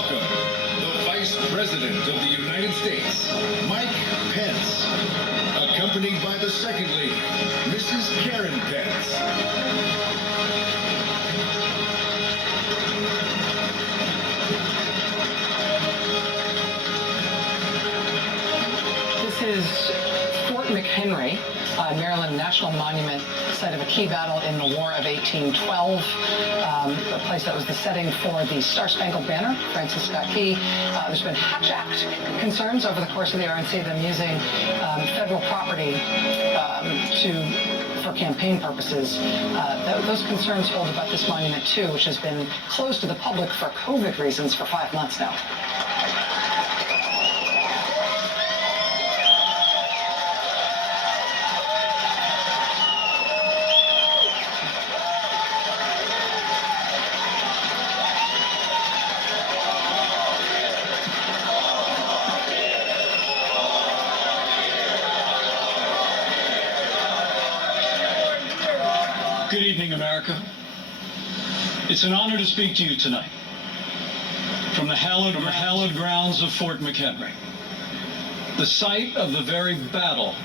welcome the Vice President of the United States, Mike Pence, accompanied by the Second Lady, Mrs. Karen Pence. This is Fort McHenry, Maryland National Monument, site of a key battle in the War of 1812, a place that was the setting for the Star-Spangled Banner, Francis Scott Key. There's been Hatch Act concerns over the course of the RNC, them using federal property for campaign purposes. Those concerns hold about this monument too, which has been closed to the public for COVID reasons for 5 months now. Good evening, America. It's an honor to speak to you tonight from the hallowed grounds of Fort McHenry, the site of the very battle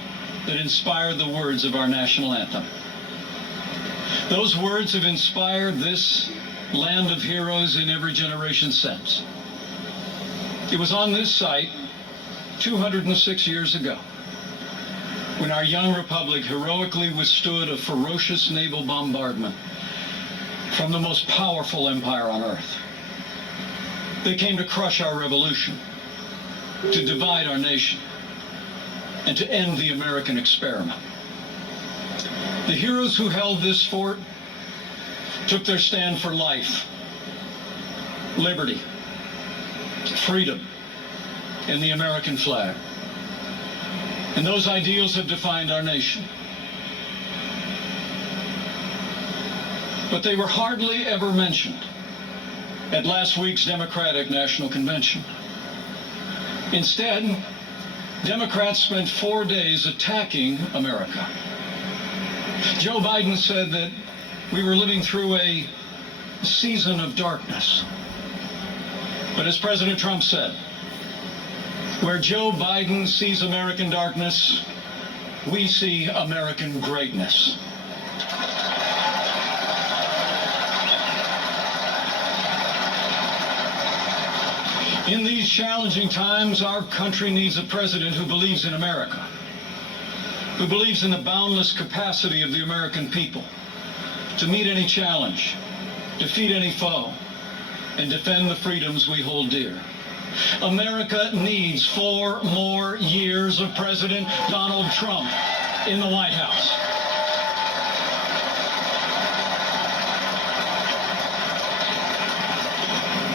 that inspired the words of our national anthem. Those words have inspired this land of heroes in every generation since. It was on this site 206 years ago when our young republic heroically withstood a ferocious naval bombardment from the most powerful empire on earth. They came to crush our revolution, to divide our nation, and to end the American experiment. The heroes who held this fort took their stand for life, liberty, freedom, and the American flag. And those ideals have defined our nation. But they were hardly ever mentioned at last week's Democratic National Convention. Instead, Democrats spent 4 days attacking America. Joe Biden said that we were living through a season of darkness. But as President Trump said, where Joe Biden sees American darkness, we see American greatness. In these challenging times, our country needs a president who believes in America, who believes in the boundless capacity of the American people to meet any challenge, defeat any foe, and defend the freedoms we hold dear. America needs 4 more years of President Donald Trump in the White House.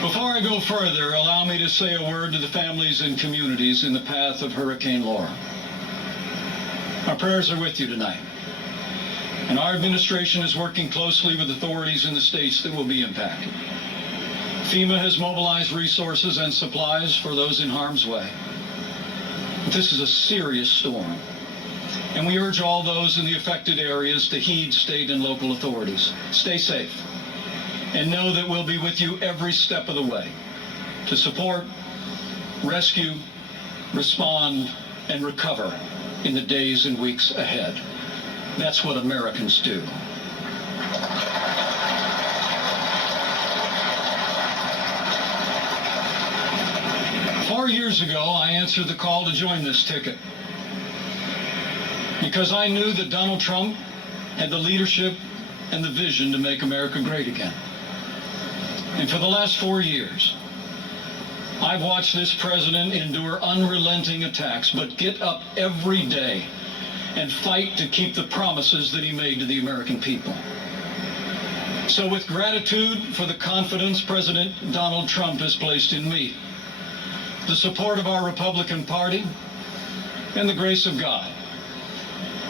Before I go further, allow me to say a word to the families and communities in the path of Hurricane Laura. Our prayers are with you tonight, and our administration is working closely with authorities in the states that will be impacted. FEMA has mobilized resources and supplies for those in harm's way. But this is a serious storm, and we urge all those in the affected areas to heed state and local authorities. Stay safe, and know that we'll be with you every step of the way to support, rescue, respond, and recover in the days and weeks ahead. That's what Americans do. 4 years ago, I answered the call to join this ticket because I knew that Donald Trump had the leadership and the vision to make America great again. And for the last 4 years, I've watched this president endure unrelenting attacks, but get up every day and fight to keep the promises that he made to the American people. So with gratitude for the confidence President Donald Trump has placed in me, the support of our Republican Party, and the grace of God,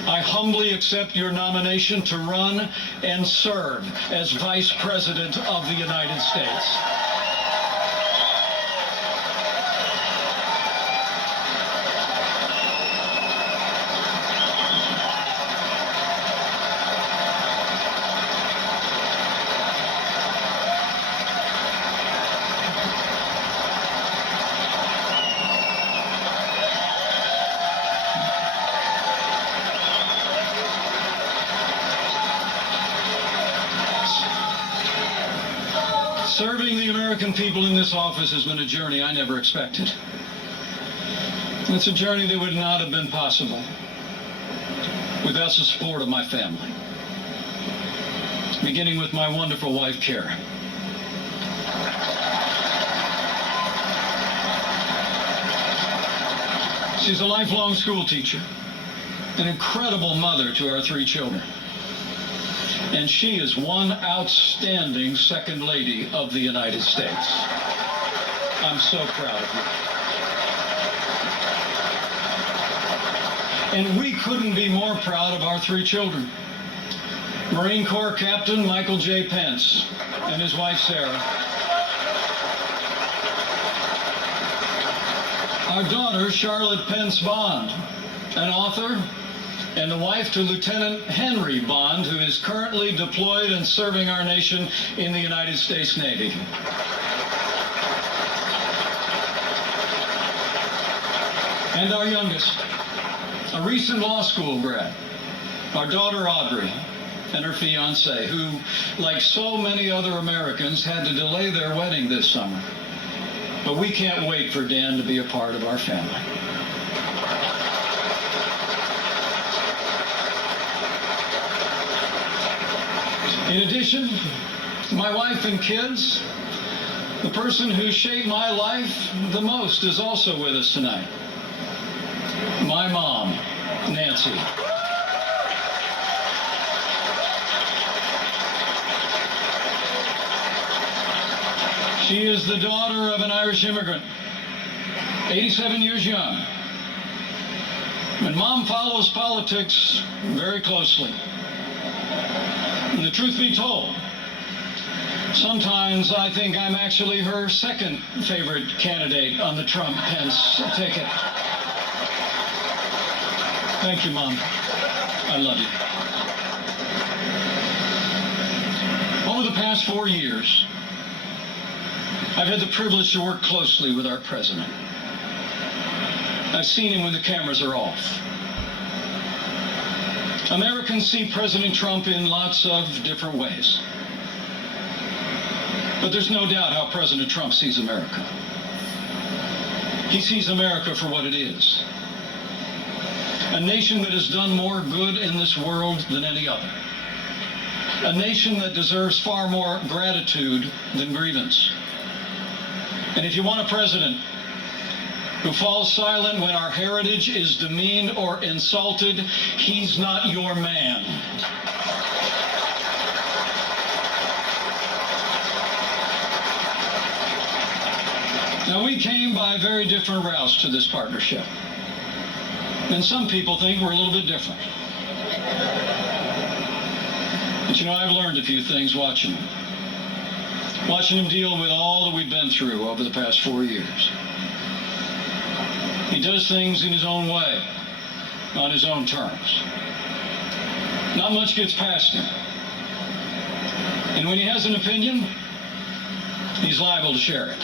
I humbly accept your nomination to run and serve as Vice President of the United States. Serving the American people in this office has been a journey I never expected. It's a journey that would not have been possible without the support of my family, beginning with my wonderful wife, Karen. She's a lifelong school teacher, an incredible mother to our 3 children, and she is one outstanding Second Lady of the United States. I'm so proud of you. And we couldn't be more proud of our 3 children. Marine Corps Captain Michael J. Pense and his wife, Sarah. Our daughter, Charlotte Pense Bond, an author and the wife to Lieutenant Henry Bond, who is currently deployed and serving our nation in the United States Navy. And our youngest, a recent law school grad, our daughter Audrey, and her fiancé, who, like so many other Americans, had to delay their wedding this summer. But we can't wait for Dan to be a part of our family. In addition, my wife and kids, the person who shaped my life the most is also with us tonight. My mom, Nancy. She is the daughter of an Irish immigrant, 87 years young. And Mom follows politics very closely. And the truth be told, sometimes I think I'm actually her second favorite candidate on the Trump-Pence ticket. Thank you, Mom. I love you. Over the past 4 years, I've had the privilege to work closely with our president. I've seen him when the cameras are off. Americans see President Trump in lots of different ways. But there's no doubt how President Trump sees America. He sees America for what it is. A nation that has done more good in this world than any other. A nation that deserves far more gratitude than grievance. And if you want a president who falls silent when our heritage is demeaned or insulted, he's not your man. Now, we came by very different routes to this partnership. And some people think we're a little bit different. But you know, I've learned a few things watching him. Watching him deal with all that we've been through over the past 4 years. He does things in his own way, on his own terms. Not much gets past him. And when he has an opinion, he's liable to share it.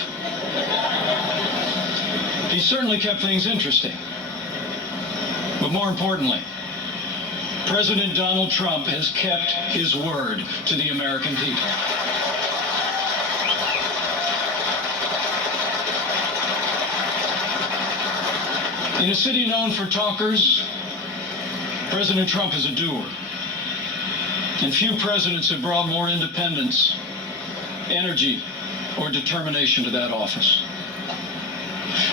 He certainly kept things interesting. But more importantly, President Donald Trump has kept his word to the American people. In a city known for talkers, President Trump is a doer. And few presidents have brought more independence, energy, or determination to that office.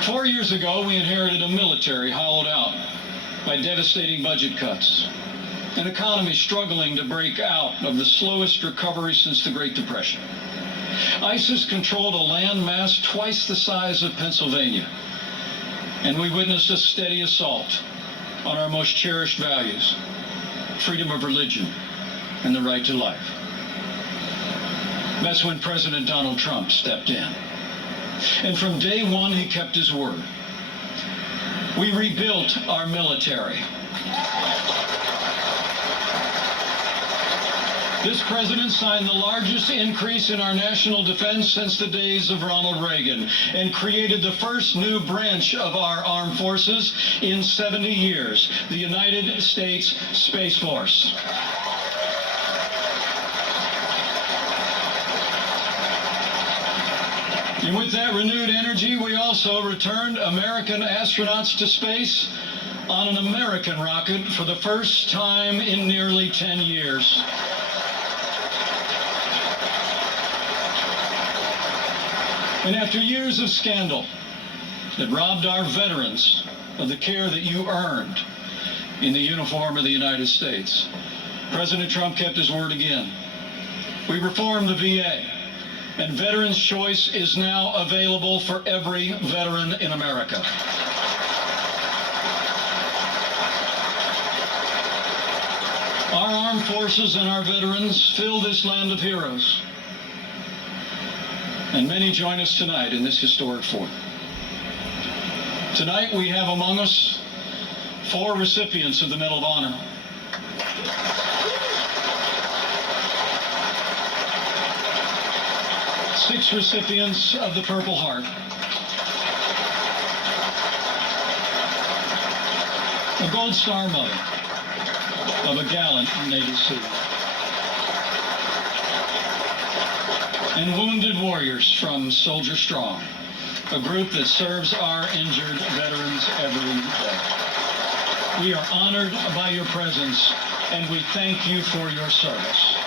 4 years ago, we inherited a military hollowed out by devastating budget cuts, an economy struggling to break out of the slowest recovery since the Great Depression. ISIS controlled a landmass twice the size of Pennsylvania, and we witnessed a steady assault on our most cherished values, freedom of religion and the right to life. That's when President Donald Trump stepped in. And from day one, he kept his word. We rebuilt our military. This president signed the largest increase in our national defense since the days of Ronald Reagan and created the first new branch of our armed forces in 70 years, the United States Space Force. And with that renewed energy, we also returned American astronauts to space on an American rocket for the first time in nearly 10 years. And after years of scandal that robbed our veterans of the care that you earned in the uniform of the United States, President Trump kept his word again. We reformed the VA, and Veterans Choice is now available for every veteran in America. Our armed forces and our veterans fill this land of heroes. And many join us tonight in this historic fort. Tonight we have among us 4 recipients of the Medal of Honor. Six recipients of the Purple Heart. A Gold Star mother of a gallant Navy SEAL. And wounded warriors from Soldier Strong, a group that serves our injured veterans every day. We are honored by your presence, and we thank you for your service.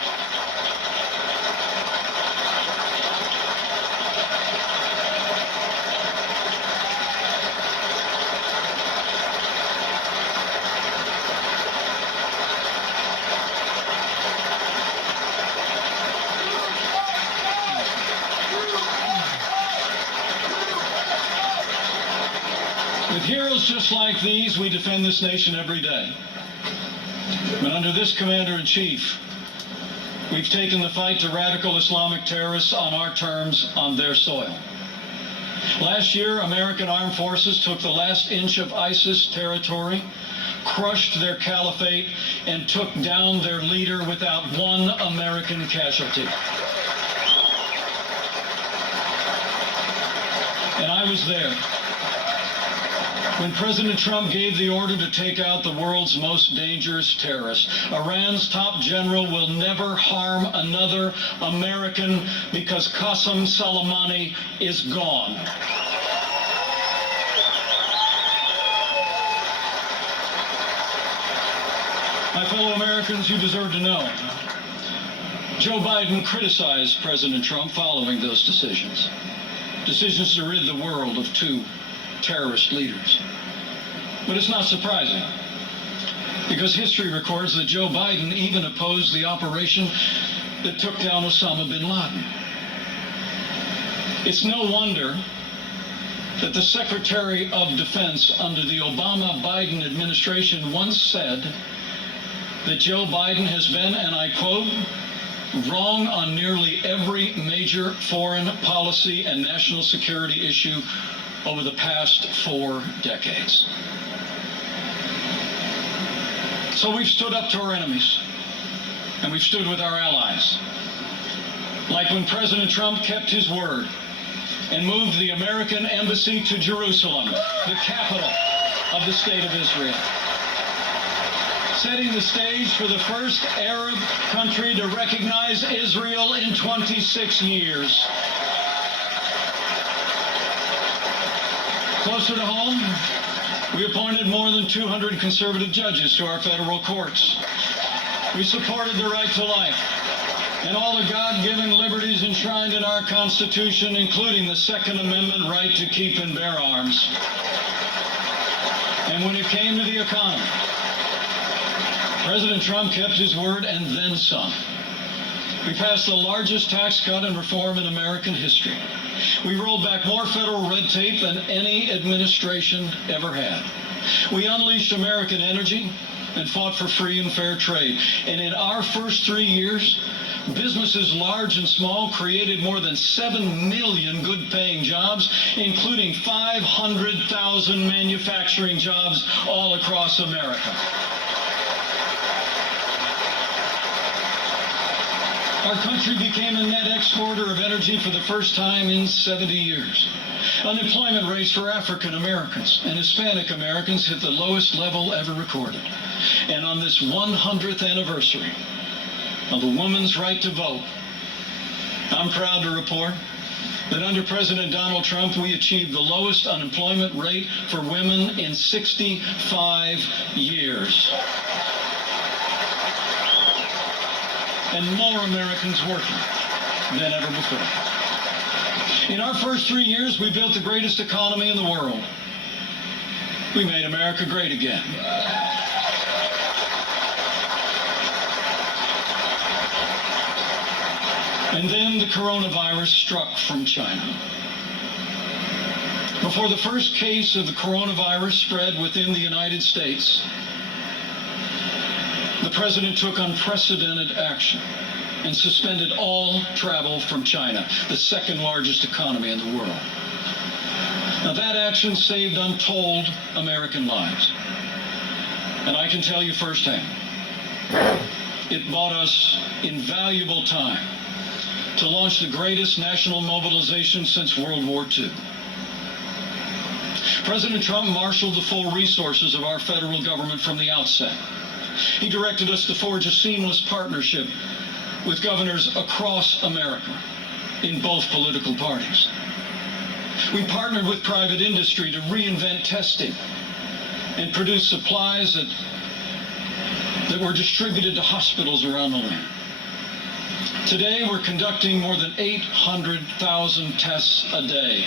With heroes just like these, we defend this nation every day. But under this commander-in-chief, we've taken the fight to radical Islamic terrorists on our terms, on their soil. Last year, American armed forces took the last inch of ISIS territory, crushed their caliphate, and took down their leader without one American casualty. And I was there when President Trump gave the order to take out the world's most dangerous terrorist. Iran's top general will never harm another American because Qasem Soleimani is gone. My fellow Americans, you deserve to know. Joe Biden criticized President Trump following those decisions. Decisions to rid the world of 2 terrorist leaders. But it's not surprising, because history records that Joe Biden even opposed the operation that took down Osama bin Laden. It's no wonder that the Secretary of Defense under the Obama-Biden administration once said that Joe Biden has been, and I quote, wrong on nearly every major foreign policy and national security issue over the past 4 decades. So we've stood up to our enemies, and we've stood with our allies. Like when President Trump kept his word and moved the American embassy to Jerusalem, the capital of the State of Israel, setting the stage for the first Arab country to recognize Israel in 26 years. Closer to home, we appointed more than 200 conservative judges to our federal courts. We supported the right to life and all the God-given liberties enshrined in our Constitution, including the Second Amendment right to keep and bear arms. And when it came to the economy, President Trump kept his word and then some. We passed the largest tax cut and reform in American history. We rolled back more federal red tape than any administration ever had. We unleashed American energy and fought for free and fair trade. And in our first 3 years, businesses large and small created more than 7 million good-paying jobs, including 500,000 manufacturing jobs all across America. Our country became a net exporter of energy for the first time in 70 years. Unemployment rates for African Americans and Hispanic Americans hit the lowest level ever recorded. And on this 100th anniversary of a woman's right to vote, I'm proud to report that under President Donald Trump, we achieved the lowest unemployment rate for women in 65 years. And more Americans working than ever before. In our first 3 years, we built the greatest economy in the world. We made America great again. And then the coronavirus struck from China. Before the first case of the coronavirus spread within the United States, the president took unprecedented action and suspended all travel from China, the second largest economy in the world. Now that action saved untold American lives. And I can tell you firsthand, it bought us invaluable time to launch the greatest national mobilization since World War II. President Trump marshaled the full resources of our federal government from the outset. He directed us to forge a seamless partnership with governors across America in both political parties. We partnered with private industry to reinvent testing and produce supplies that were distributed to hospitals around the land. Today, we're conducting more than 800,000 tests a day,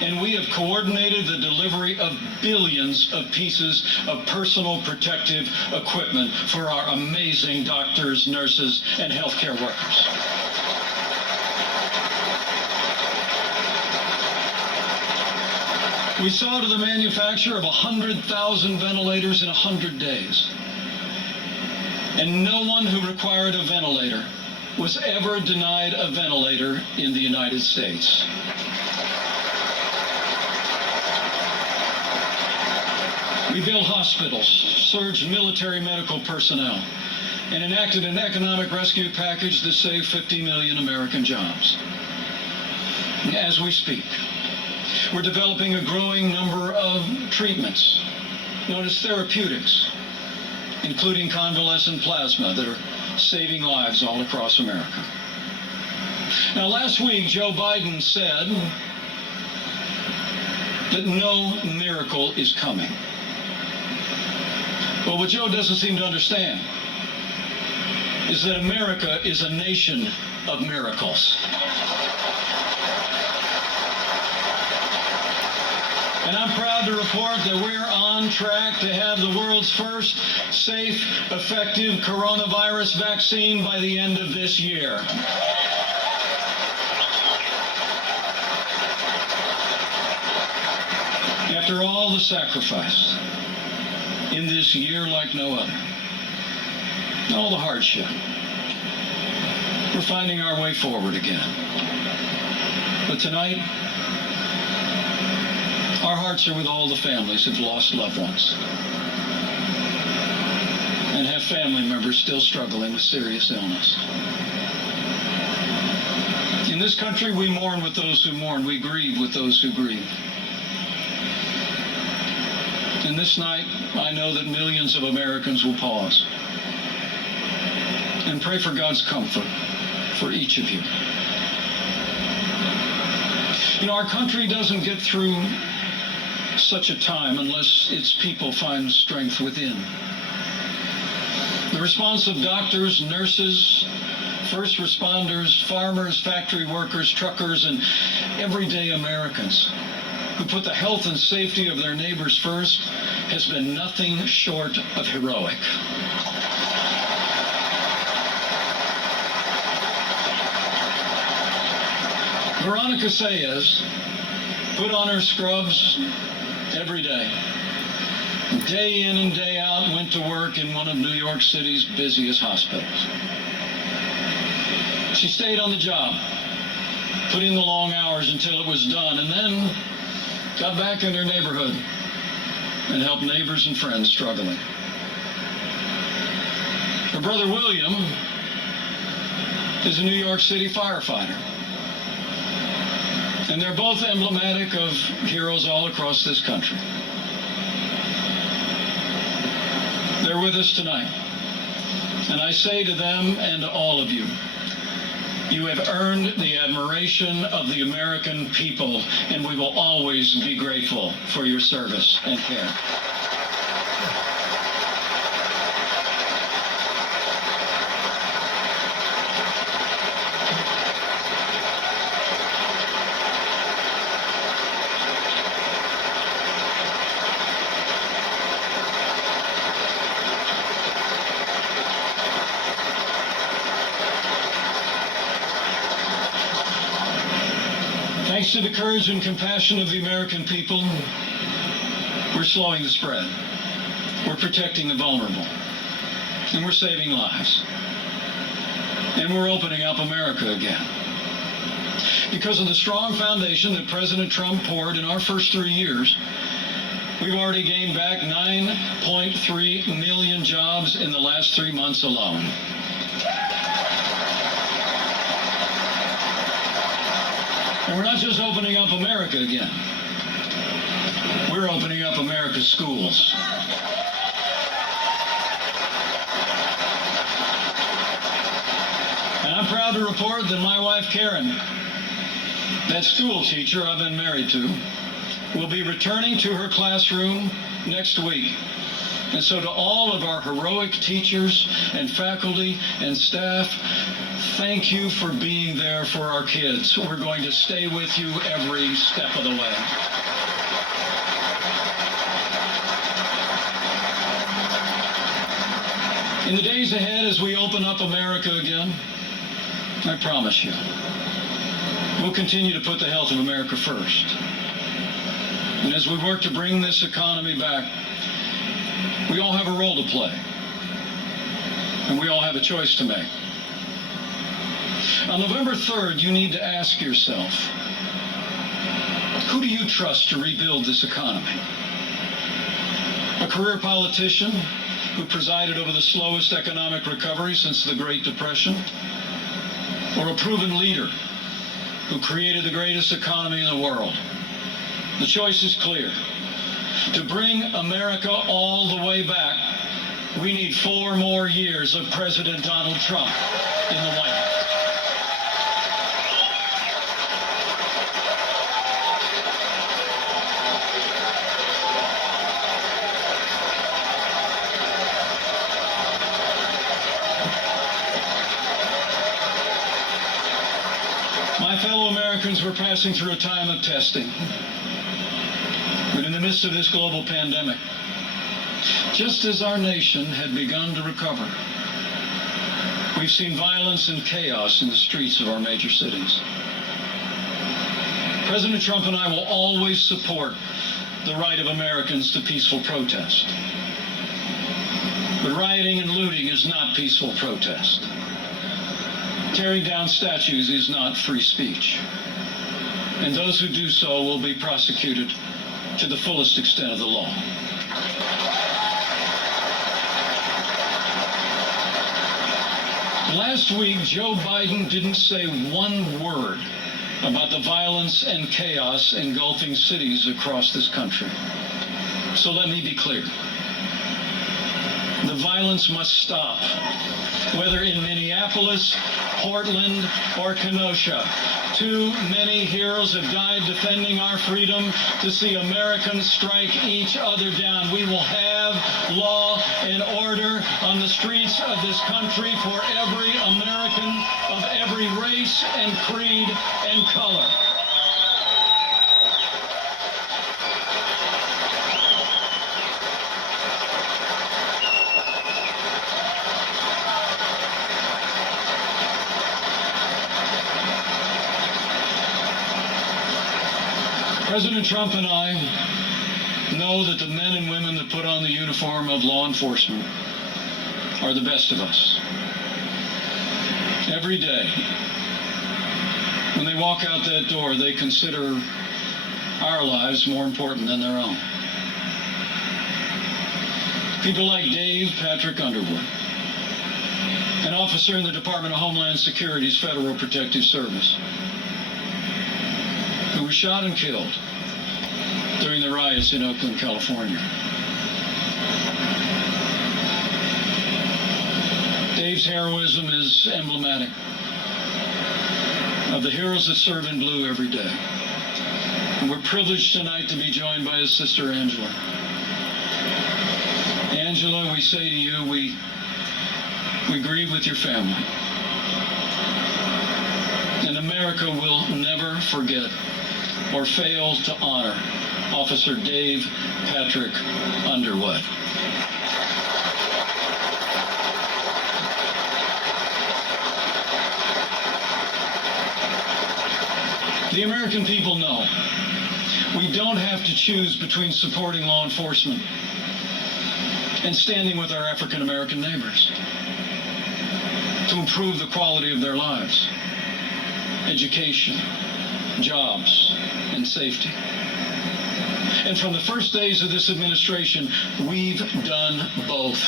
and we have coordinated the delivery of billions of pieces of personal protective equipment for our amazing doctors, nurses, and healthcare workers. We saw to the manufacture of 100,000 ventilators in 100 days, and no one who required a ventilator was ever denied a ventilator in the United States. We built hospitals, surged military medical personnel, and enacted an economic rescue package that saved 50 million American jobs. As we speak, we're developing a growing number of treatments known as therapeutics, including convalescent plasma that are saving lives all across America. Now, last week, Joe Biden said that no miracle is coming. But what Joe doesn't seem to understand is that America is a nation of miracles. And I'm proud to report that we're on track to have the world's first safe, effective coronavirus vaccine by the end of this year. After all the sacrifice in this year like no other, all the hardship, we're finding our way forward again. But tonight, our hearts are with all the families who've lost loved ones and have family members still struggling with serious illness. In this country, we mourn with those who mourn. We grieve with those who grieve. And this night, I know that millions of Americans will pause and pray for God's comfort for each of you. You know, our country doesn't get through such a time unless its people find strength within. The response of doctors, nurses, first responders, farmers, factory workers, truckers, and everyday Americans who put the health and safety of their neighbors first has been nothing short of heroic. Veronica Sayez put on her scrubs every day. Day in and day out, went to work in one of New York City's busiest hospitals. She stayed on the job, put in the long hours until it was done, and then got back in her neighborhood and helped neighbors and friends struggling. Her brother William is a New York City firefighter. And they're both emblematic of heroes all across this country. They're with us tonight. And I say to them and to all of you, You have earned the admiration of the American people, and we will always be grateful for your service and care. Thanks to the courage and compassion of the American people, we're slowing the spread. We're protecting the vulnerable. And we're saving lives. And we're opening up America again. Because of the strong foundation that President Trump poured in our first 3 years, we've already gained back 9.3 million jobs in the last 3 months alone. And we're not just opening up America again. We're opening up America's schools. And I'm proud to report that my wife, Karen, that school teacher I've been married to, will be returning to her classroom next week. And so to all of our heroic teachers and faculty and staff, thank you for being there for our kids. We're going to stay with you every step of the way. In the days ahead, as we open up America again, I promise you, we'll continue to put the health of America first. And as we work to bring this economy back, we all have a role to play. And we all have a choice to make. On November 3rd, you need to ask yourself, who do you trust to rebuild this economy? A career politician who presided over the slowest economic recovery since the Great Depression? Or a proven leader who created the greatest economy in the world? The choice is clear. To bring America all the way back, we need 4 more years of President Donald Trump in the White House. My fellow Americans, we're passing through a time of testing. But in the midst of this global pandemic, just as our nation had begun to recover, we've seen violence and chaos in the streets of our major cities. President Trump and I will always support the right of Americans to peaceful protest. But rioting and looting is not peaceful protest. Tearing down statues is not free speech. And those who do so will be prosecuted to the fullest extent of the law. Last week, Joe Biden didn't say one word about the violence and chaos engulfing cities across this country. So let me be clear. The violence must stop, whether in Minneapolis, Portland, or Kenosha. Too many heroes have died defending our freedom to see Americans strike each other down. We will have law and order on the streets of this country for every American of every race and creed and color. President Trump and I know that the men and women that put on the uniform of law enforcement are the best of us. Every day, when they walk out that door, they consider our lives more important than their own. People like Dave Patrick Underwood, an officer in the Department of Homeland Security's Federal Protective Service, who was shot and killed during the riots in Oakland, California. Dave's heroism is emblematic. of the heroes that serve in blue every day. And we're privileged tonight to be joined by his sister, Angela. Angela, we say to you, we grieve with your family. And America will never forget or fail to honor Officer Dave Patrick Underwood. The American people know we don't have to choose between supporting law enforcement and standing with our African American neighbors to improve the quality of their lives, education, jobs, and safety. And from the first days of this administration, we've done both.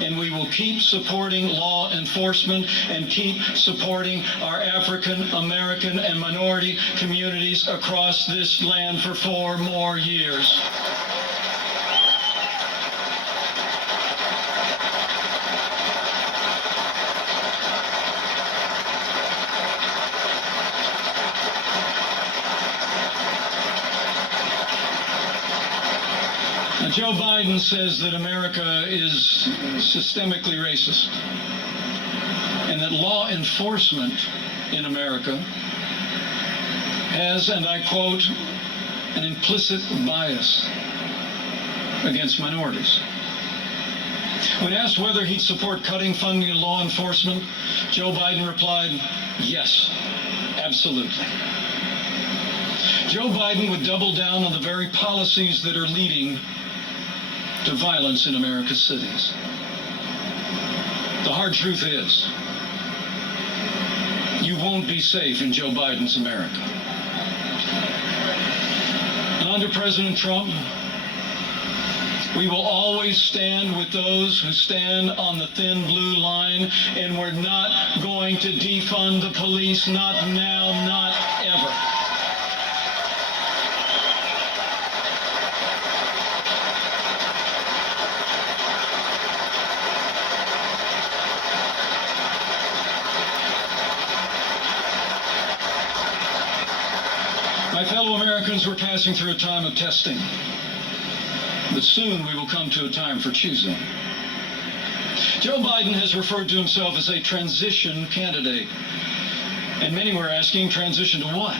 And we will keep supporting law enforcement and keep supporting our African American and minority communities across this land for 4 more years. Joe Biden says that America is systemically racist and that law enforcement in America has, and I quote, an implicit bias against minorities. When asked whether he'd support cutting funding to law enforcement, Joe Biden replied, yes, absolutely. Joe Biden would double down on the very policies that are leading to violence in America's cities. The hard truth is, you won't be safe in Joe Biden's America. And under President Trump, we will always stand with those who stand on the thin blue line, and we're not going to defund the police, not now, not ever. My fellow Americans, we're passing through a time of testing, but soon we will come to a time for choosing. Joe Biden has referred to himself as a transition candidate, and many were asking, transition to what?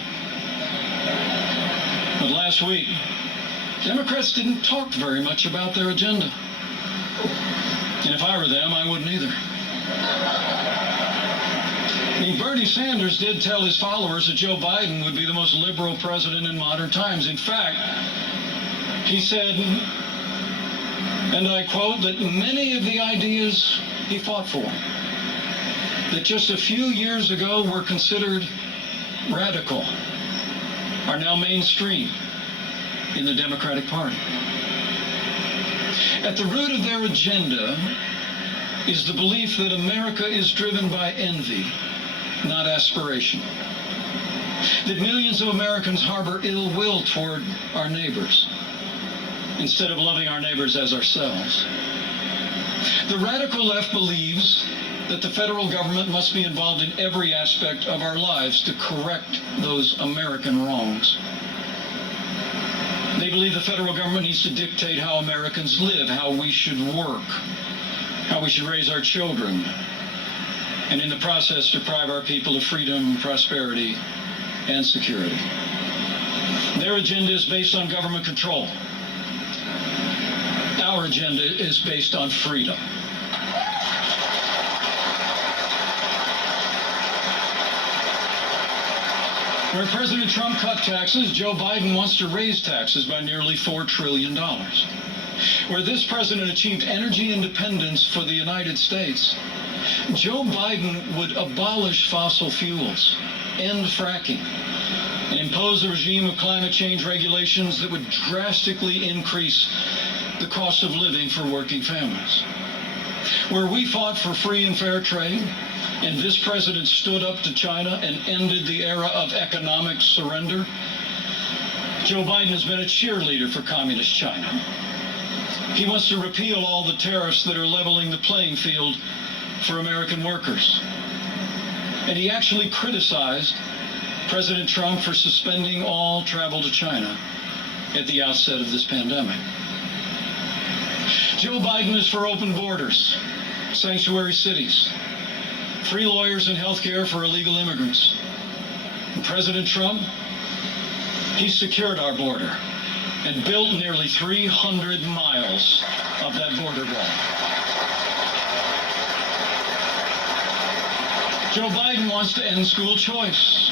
But last week, Democrats didn't talk very much about their agenda. And if I were them, I wouldn't either. I mean, Bernie Sanders did tell his followers that Joe Biden would be the most liberal president in modern times. In fact, he said, and I quote, that many of the ideas he fought for, that just a few years ago were considered radical, are now mainstream in the Democratic Party. At the root of their agenda is the belief that America is driven by envy, not aspiration. That millions of Americans harbor ill will toward our neighbors instead of loving our neighbors as ourselves. The radical left believes that the federal government must be involved in every aspect of our lives to correct those American wrongs. They believe the federal government needs to dictate how Americans live, how we should work, how we should raise our children, and in the process deprive our people of freedom, prosperity, and security. Their agenda is based on government control. Our agenda is based on freedom. Where President Trump cut taxes, Joe Biden wants to raise taxes by nearly $4 trillion. Where this president achieved energy independence for the United States, Joe Biden would abolish fossil fuels, end fracking, and impose a regime of climate change regulations that would drastically increase the cost of living for working families. Where we fought for free and fair trade, and this president stood up to China and ended the era of economic surrender, Joe Biden has been a cheerleader for communist China. He wants to repeal all the tariffs that are leveling the playing field for American workers. And he actually criticized President Trump for suspending all travel to China at the outset of this pandemic. Joe Biden is for open borders, sanctuary cities, free lawyers and health care for illegal immigrants. And President Trump, he secured our border and built nearly 300 miles of that border wall. Joe Biden wants to end school choice.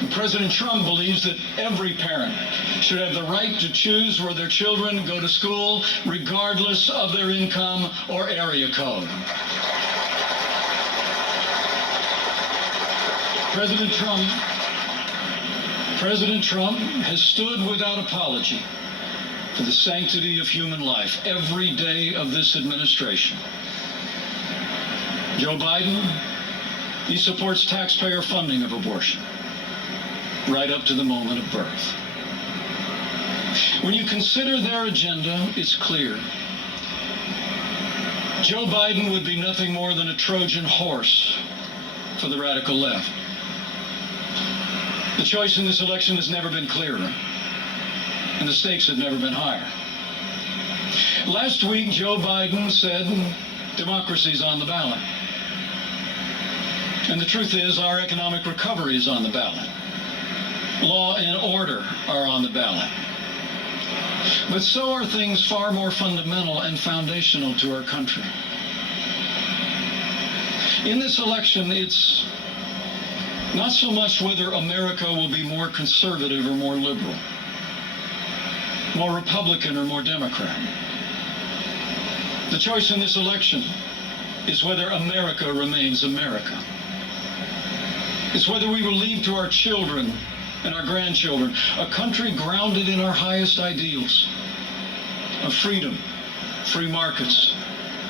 And President Trump believes that every parent should have the right to choose where their children go to school, regardless of their income or area code. President Trump has stood without apology for the sanctity of human life every day of this administration. Joe Biden, he supports taxpayer funding of abortion, right up to the moment of birth. When you consider their agenda, it's clear. Joe Biden would be nothing more than a Trojan horse for the radical left. The choice in this election has never been clearer, and the stakes have never been higher. Last week, Joe Biden said democracy's on the ballot. And the truth is, our economic recovery is on the ballot. Law and order are on the ballot. But so are things far more fundamental and foundational to our country. In this election, it's not so much whether America will be more conservative or more liberal, more Republican or more Democrat. The choice in this election is whether America remains America. It's whether we will leave to our children and our grandchildren a country grounded in our highest ideals of freedom, free markets,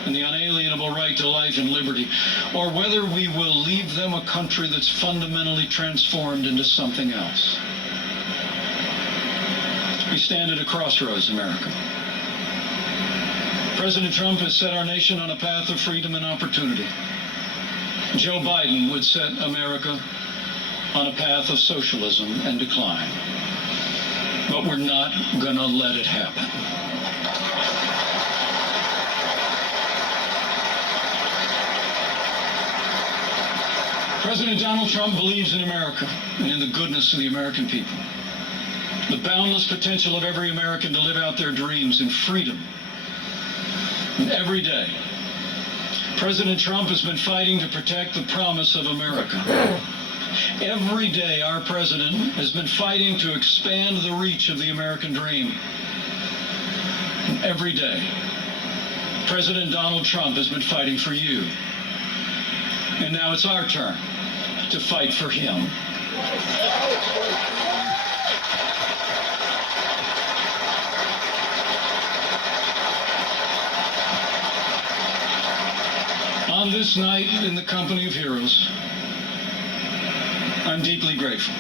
and the unalienable right to life and liberty, or whether we will leave them a country that's fundamentally transformed into something else. We stand at a crossroads, America. President Trump has set our nation on a path of freedom and opportunity. Joe Biden would set America on a path of socialism and decline. But we're not going to let it happen. President Donald Trump believes in America and in the goodness of the American people. The boundless potential of every American to live out their dreams in freedom. And every day, President Trump has been fighting to protect the promise of America. Every day, our president has been fighting to expand the reach of the American dream. And every day, President Donald Trump has been fighting for you. And now it's our turn to fight for him. On this night in the company of heroes, I'm deeply grateful.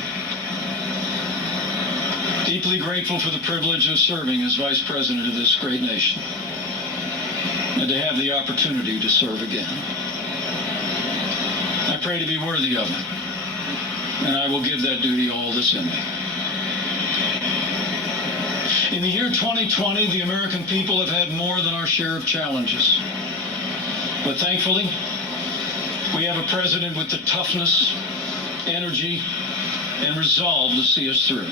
Deeply grateful for the privilege of serving as Vice President of this great nation and to have the opportunity to serve again. I pray to be worthy of it, and I will give that duty all that's in me. In the year 2020, the American people have had more than our share of challenges. But thankfully, we have a president with the toughness, energy, and resolve to see us through.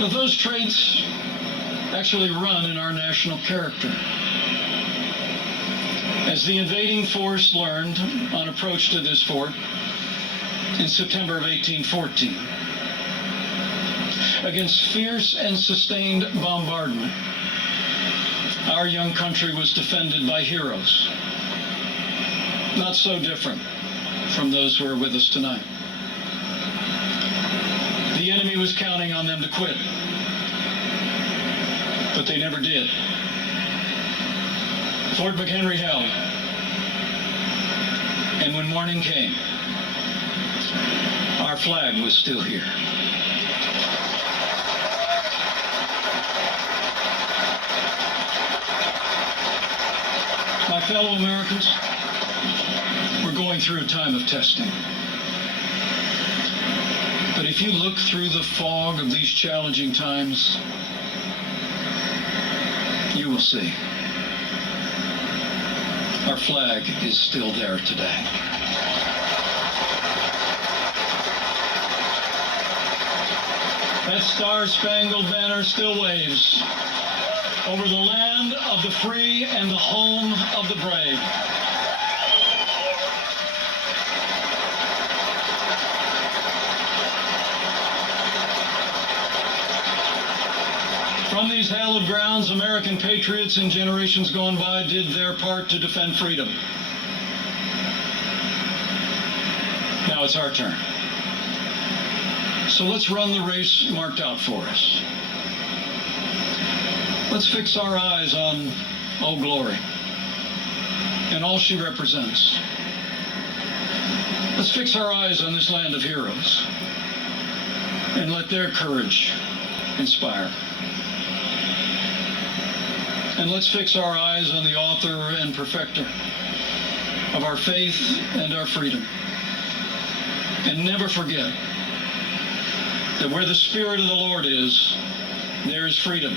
Now, those traits actually run in our national character. As the invading force learned on approach to this fort in September of 1814, against fierce and sustained bombardment, our young country was defended by heroes, not so different from those who are with us tonight. The enemy was counting on them to quit, but they never did. Fort McHenry held, and when morning came, our flag was still here. My fellow Americans, we're going through a time of testing. if you look through the fog of these challenging times, you will see our flag is still there today. That star-spangled banner still waves over the land of the free and the home of the brave. From these hallowed grounds, American patriots in generations gone by did their part to defend freedom. Now it's our turn. So let's run the race marked out for us. Let's fix our eyes on Old Glory and all she represents. Let's fix our eyes on this land of heroes and let their courage inspire. And let's fix our eyes on the author and perfecter of our faith and our freedom. And never forget that where the Spirit of the Lord is, there is freedom.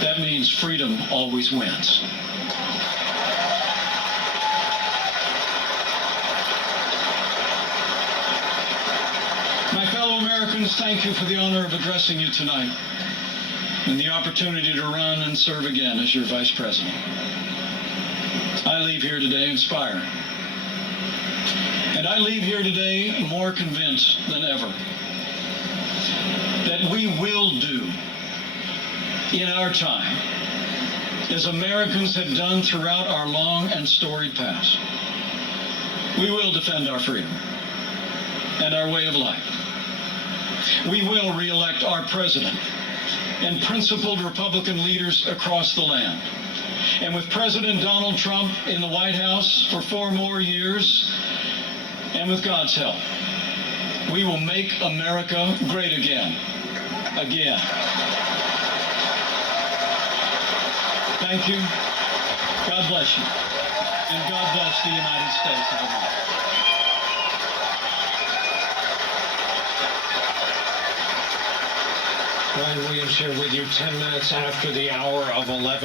That means freedom always wins. My fellow Americans, thank you for the honor of addressing you tonight and the opportunity to run and serve again as your Vice President. I leave here today inspired. And I leave here today more convinced than ever that we will do in our time as Americans have done throughout our long and storied past. We will defend our freedom and our way of life. We will re-elect our president and principled Republican leaders across the land. And with President Donald Trump in the White House for 4 more years, and with God's help, we will make America great again. Again. Thank you. God bless you. And God bless the United States of America. Brian Williams here with you 10 minutes after the hour of 11.